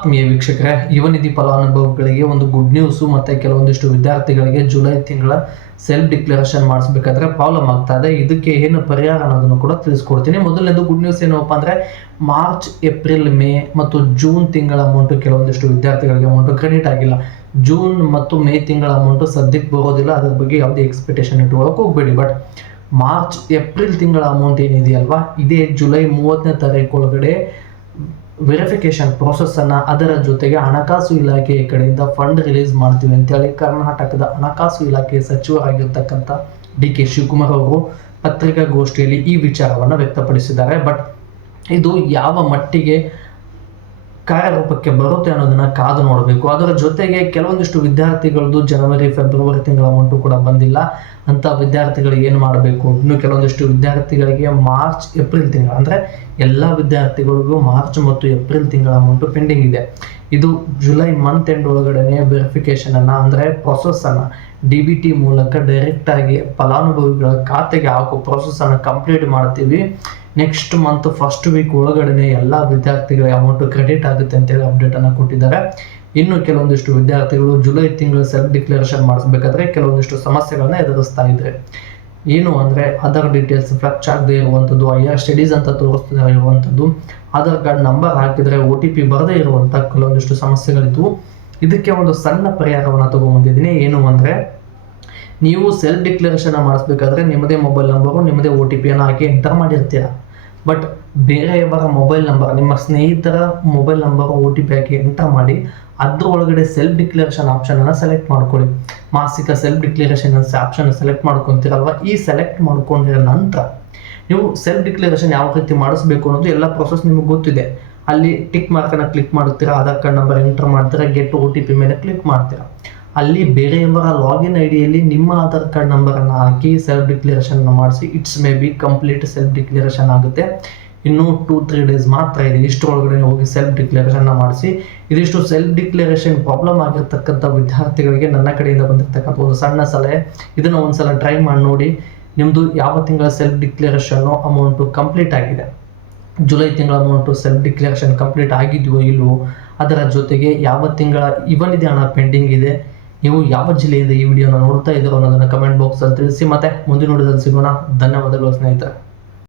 ಆತ್ಮೀಯ ವೀಕ್ಷಕರೇ, ಯುವ ನಿಧಿ ಫಲಾನುಭವಿಗಳಿಗೆ ಒಂದು ಗುಡ್ ನ್ಯೂಸು ಮತ್ತು ಕೆಲವೊಂದಿಷ್ಟು ವಿದ್ಯಾರ್ಥಿಗಳಿಗೆ ಜುಲೈ ತಿಂಗಳ ಸೆಲ್ಫ್ ಡಿಕ್ಲರೇಷನ್ ಮಾಡಿಸ್ಬೇಕಾದ್ರೆ ಪ್ರಾಬ್ಲಮ್ ಆಗ್ತಾ ಇದೆ. ಇದಕ್ಕೆ ಏನು ಪರಿಹಾರ ಅನ್ನೋದನ್ನು ಕೂಡ ತಿಳಿಸ್ಕೊಡ್ತೀನಿ. ಮೊದಲನೇದು ಗುಡ್ ನ್ಯೂಸ್ ಏನಪ್ಪ ಅಂದರೆ ಮಾರ್ಚ್, ಏಪ್ರಿಲ್, ಮೇ ಮತ್ತು ಜೂನ್ ತಿಂಗಳ ಅಮೌಂಟು ಕೆಲವೊಂದಿಷ್ಟು ವಿದ್ಯಾರ್ಥಿಗಳಿಗೆ ಅಮೌಂಟು ಕ್ರೆಡಿಟ್ ಆಗಿಲ್ಲ. ಜೂನ್ ಮತ್ತು ಮೇ ತಿಂಗಳ ಅಮೌಂಟು ಸದ್ಯಕ್ಕೆ ಬರೋದಿಲ್ಲ, ಅದ್ರ ಬಗ್ಗೆ ಯಾವುದೇ ಎಕ್ಸ್ಪೆಕ್ಟೇಷನ್ ಇಟ್ಕೊಳ್ಳೋಕೆ ಹೋಗಬೇಡಿ. ಬಟ್ ಮಾರ್ಚ್, ಏಪ್ರಿಲ್ ತಿಂಗಳ ಅಮೌಂಟ್ ಏನಿದೆಯಲ್ವಾ, ಇದೇ ಜುಲೈ 30ನೇ ತಾರೀಕು ಒಳಗಡೆ ವೆರಿಫಿಕೇಶನ್ ಪ್ರೋಸೆಸ್ಸನ್ನು, ಅದರ ಜೊತೆಗೆ ಹಣಕಾಸು ಇಲಾಖೆಯ ಕಡೆಯಿಂದ ಫಂಡ್ ರಿಲೀಸ್ ಮಾಡ್ತೀವಿ ಅಂತೇಳಿ ಕರ್ನಾಟಕದ ಹಣಕಾಸು ಇಲಾಖೆಯ ಸಚಿವರಾಗಿರ್ತಕ್ಕಂಥ ಡಿ ಕೆ ಶಿವಕುಮಾರ್ ಅವರು ಪತ್ರಿಕಾಗೋಷ್ಠಿಯಲ್ಲಿ ಈ ವಿಚಾರವನ್ನು ವ್ಯಕ್ತಪಡಿಸಿದ್ದಾರೆ. ಬಟ್ ಇದು ಯಾವ ಮಟ್ಟಿಗೆ ಕಾರ್ಯರೂಪಕ್ಕೆ ಬರುತ್ತೆ ಅನ್ನೋದನ್ನ ಕಾದು ನೋಡಬೇಕು. ಅದರ ಜೊತೆಗೆ ಕೆಲವೊಂದಿಷ್ಟು ವಿದ್ಯಾರ್ಥಿಗಳದ್ದು ಜನವರಿ, ಫೆಬ್ರವರಿ ತಿಂಗಳ ಅಮೌಂಟು ಕೂಡ ಬಂದಿಲ್ಲ. ಅಂತ ವಿದ್ಯಾರ್ಥಿಗಳು ಏನು ಮಾಡಬೇಕು? ಇನ್ನು ಕೆಲವೊಂದಿಷ್ಟು ವಿದ್ಯಾರ್ಥಿಗಳಿಗೆ ಮಾರ್ಚ್, ಏಪ್ರಿಲ್ ತಿಂಗಳ, ಅಂದರೆ ಎಲ್ಲ ವಿದ್ಯಾರ್ಥಿಗಳಿಗೂ ಮಾರ್ಚ್ ಮತ್ತು ಏಪ್ರಿಲ್ ತಿಂಗಳ ಅಮೌಂಟು ಪೆಂಡಿಂಗ್ ಇದೆ. ಇದು ಜುಲೈ ಮಂತ್ ಎಂಡ್ ಒಳಗಡೆ ವೆರಿಫಿಕೇಷನನ್ನು, ಅಂದರೆ ಪ್ರೊಸೆಸ್ಸನ್ನು DBT ಮೂಲಕ ಡೈರೆಕ್ಟಾಗಿ ಫಲಾನುಭವಿಗಳ ಖಾತೆಗೆ ಹಾಕೋ ಪ್ರೊಸೆಸ್ಸನ್ನು ಕಂಪ್ಲೀಟ್ ಮಾಡ್ತೀವಿ. ನೆಕ್ಸ್ಟ್ ಮಂತ್ ಫಸ್ಟ್ ವೀಕ್ ಒಳಗಡೆ ಎಲ್ಲ ವಿದ್ಯಾರ್ಥಿಗಳಿಗೆ ಅಮೌಂಟು ಕ್ರೆಡಿಟ್ ಆಗುತ್ತೆ ಅಂತೇಳಿ ಅಪ್ಡೇಟನ್ನು ಕೊಟ್ಟಿದ್ದಾರೆ. ಇನ್ನು ಕೆಲವೊಂದಿಷ್ಟು ವಿದ್ಯಾರ್ಥಿಗಳು ಜುಲೈ ತಿಂಗಳು ಸೆಲ್ಫ್ ಡಿಕ್ಲರೇಷನ್ ಮಾಡಿಸ್ಬೇಕಾದ್ರೆ ಕೆಲವೊಂದಿಷ್ಟು ಸಮಸ್ಯೆಗಳನ್ನ ಎದುರಿಸ್ತಾ ಇದ್ದಾರೆ. ಏನು ಅಂದರೆ ಆಧಾರ್ ಡೀಟೇಲ್ಸ್ ಫ್ಲಕ್ಚ್ ಆಗದೆ ಇರುವಂಥದ್ದು, ಹೈಯರ್ ಸ್ಟಡೀಸ್ ಅಂತ ತೋರಿಸ್ತಾ ಇರುವಂಥದ್ದು, ಆಧಾರ್ ಕಾರ್ಡ್ ನಂಬರ್ ಹಾಕಿದರೆ OTP ಬರದೇ ಇರುವಂಥ ಕೆಲವೊಂದಿಷ್ಟು ಸಮಸ್ಯೆಗಳಿದ್ವು. ಇದಕ್ಕೆ ಒಂದು ಸಣ್ಣ ಪರಿಹಾರವನ್ನು ತಗೊಂಡ್ಬಂದಿದ್ದೀನಿ. ಏನು ಅಂದರೆ, ನೀವು ಸೆಲ್ಫ್ ಡಿಕ್ಲರೇಷನ್ ಮಾಡಿಸ್ಬೇಕಾದ್ರೆ ನಿಮ್ಮದೇ ಮೊಬೈಲ್ ನಂಬರು, ನಿಮ್ಮದೇ OTPಯನ್ನು ಹಾಕಿ ಎಂಟರ್ ಮಾಡಿರ್ತೀರ. ಬಟ್ ಬೇರೆಯವರ ಮೊಬೈಲ್ ನಂಬರ್, ನಿಮ್ಮ ಸ್ನೇಹಿತರ ಮೊಬೈಲ್ ನಂಬರ್ OTP ಹಾಕಿ ಎಂಟರ್ ಮಾಡಿ ಅದ್ರ ಒಳಗಡೆ ಸೆಲ್ಫ್ ಡಿಕ್ಲರೇಷನ್ ಆಪ್ಷನನ್ನು ಸೆಲೆಕ್ಟ್ ಮಾಡ್ಕೊಳ್ಳಿ. ಮಾಸಿಕ ಸೆಲ್ಫ್ ಡಿಕ್ಲರೇಷನ್ ಆಪ್ಷನ್ ಸೆಲೆಕ್ಟ್ ಮಾಡ್ಕೊತೀರಲ್ವ, ಈ ಸೆಲೆಕ್ಟ್ ಮಾಡ್ಕೊಂಡಿರೋ ನಂತರ ನೀವು ಸೆಲ್ಫ್ ಡಿಕ್ಲರೇಷನ್ ಯಾವ ರೀತಿ ಮಾಡಿಸ್ಬೇಕು ಅನ್ನೋದು ಎಲ್ಲ ಪ್ರೊಸೆಸ್ ನಿಮಗೆ ಗೊತ್ತಿದೆ. ಅಲ್ಲಿ ಟಿಕ್ ಮಾರ್ಕನ್ನು ಕ್ಲಿಕ್ ಮಾಡುತ್ತೀರಾ, ಆಧಾರ್ ಕಾರ್ಡ್ ನಂಬರ್ ಎಂಟರ್ ಮಾಡ್ತೀರಾ, ಗೆಟ್ OTP ಮೇಲೆ ಕ್ಲಿಕ್ ಮಾಡ್ತೀರಾ. ಅಲ್ಲಿ ಬೇರೆಯವರ ಲಾಗಿನ್ ಐಡಿಯಲ್ಲಿ ನಿಮ್ಮ ಆಧಾರ್ ಕಾರ್ಡ್ ನಂಬರನ್ನು ಹಾಕಿ ಸೆಲ್ಫ್ ಡಿಕ್ಲರೇಷನ್ ಮಾಡಿಸಿ. It's may be complete self declaration ಆಗುತ್ತೆ. ಇನ್ನೂ 2-3 ಡೇಸ್ ಮಾತ್ರ ಇದೆ. ಇಷ್ಟರೊಳಗಡೆ ಹೋಗಿ ಸೆಲ್ಫ್ ಡಿಕ್ಲರೇಷನ್ನ ಮಾಡಿಸಿ. ಇದಿಷ್ಟು ಸೆಲ್ಫ್ ಡಿಕ್ಲರೇಷನ್ ಪ್ರಾಬ್ಲಮ್ ಆಗಿರ್ತಕ್ಕಂಥ ವಿದ್ಯಾರ್ಥಿಗಳಿಗೆ ನನ್ನ ಕಡೆಯಿಂದ ಬಂದಿರತಕ್ಕಂಥ ಒಂದು ಸಣ್ಣ ಸಲಹೆ. ಇದನ್ನು ಒಂದ್ಸಲ ಟ್ರೈ ಮಾಡಿ ನೋಡಿ. ನಿಮ್ಮದು ಯಾವ ತಿಂಗಳ ಸೆಲ್ಫ್ ಡಿಕ್ಲರೇಷನ್ನು ಅಮೌಂಟು ಕಂಪ್ಲೀಟ್ ಆಗಿದೆ, ಜುಲೈ ತಿಂಗಳ ಅಮೌಂಟು ಸೆಲ್ಫ್ ಡಿಕ್ಲರೇಷನ್ ಕಂಪ್ಲೀಟ್ ಆಗಿದೆಯೋ ಇಲ್ವೋ, ಅದರ ಜೊತೆಗೆ ಯಾವ ತಿಂಗಳ ಇವನಿದೆ ಹಣ ಪೆಂಡಿಂಗ್ ಇದೆ, ನೀವು ಯಾವ ಜಿಲ್ಲೆಯಿಂದ ಈ ವಿಡಿಯೋನ ನೋಡ್ತಾ ಇದ್ದೀರೋ ಅನ್ನೋದನ್ನು ಕಮೆಂಟ್ ಬಾಕ್ಸಲ್ಲಿ ತಿಳಿಸಿ. ಮತ್ತೆ ಮುಂದಿನ ವಿಡಿಯೋದಲ್ಲಿ ಸಿಗೋಣ. ಧನ್ಯವಾದಗಳು ಸ್ನೇಹಿತರೆ.